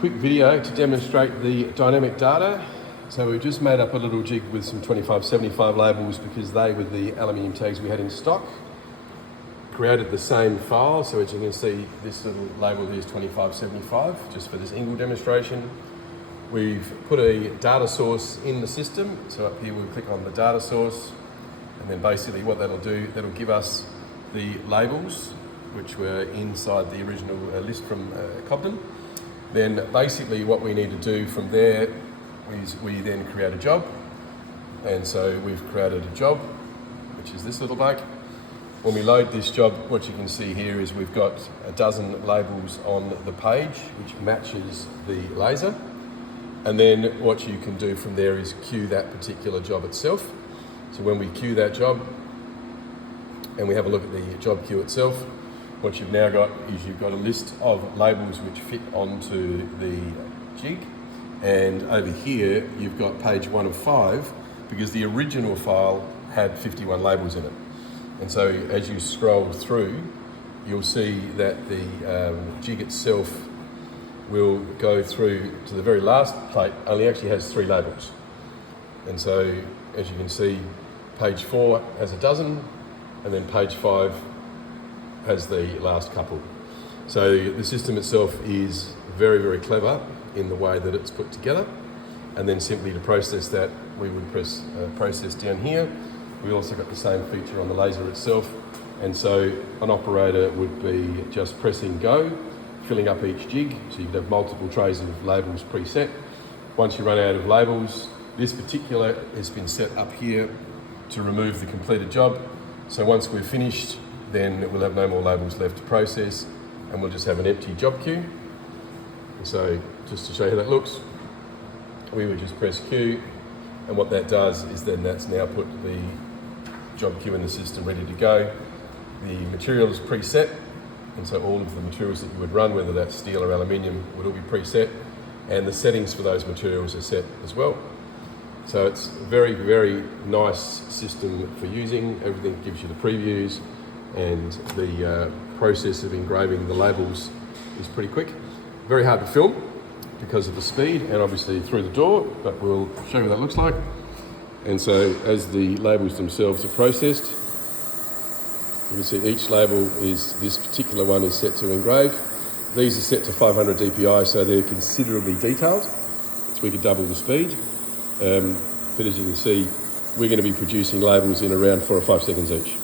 quick video to demonstrate the dynamic data. So we've just made up a little jig with some 2575 labels because they were the aluminium tags we had in stock. Created the same file, so as you can see, this little label here is 2575, just for this angle demonstration. We've put a data source in the system, so up here we'll click on the data source, and then basically what that'll do, that'll give us the labels which were inside the original list from Cobden. Then basically what we need to do from there is we then create a job, and so we've created a job, which is this little bloke. When we load this job, what you can see here is we've got a dozen labels on the page, which matches the laser. And then what you can do from there is queue that particular job itself. So when we queue that job and we have a look at the job queue itself, what you've now got is you've got a list of labels which fit onto the jig. And over here, you've got page 1 of 5, because the original file had 51 labels in it. And so as you scroll through, you'll see that the jig itself will go through to the very last plate, only actually has 3 labels. And so as you can see, page 4 has a dozen, and then page 5 has the last couple. So the system itself is very, very clever in the way that it's put together. And then simply to process that, we would press process down here. We also got the same feature on the laser itself. And so an operator would be just pressing go, filling up each jig. So you could have multiple trays of labels preset. Once you run out of labels, this particular has been set up here to remove the completed job. So once we're finished, then we'll have no more labels left to process, and we'll just have an empty job queue. And so just to show you how that looks, we would just press Q, and what that does is then that's now put the job queue in the system ready to go. The material is preset, and so all of the materials that you would run, whether that's steel or aluminium, would all be preset, and the settings for those materials are set as well. So it's a very, very nice system for using. Everything gives you the previews, and the process of engraving the labels is pretty quick. Very hard to film because of the speed and obviously through the door, but we'll show you what that looks like. And so as the labels themselves are processed, you can see each label is, this particular one is set to engrave. These are set to 500 DPI, so they're considerably detailed. So we could double the speed. But as you can see, we're going to be producing labels in around 4 or 5 seconds each.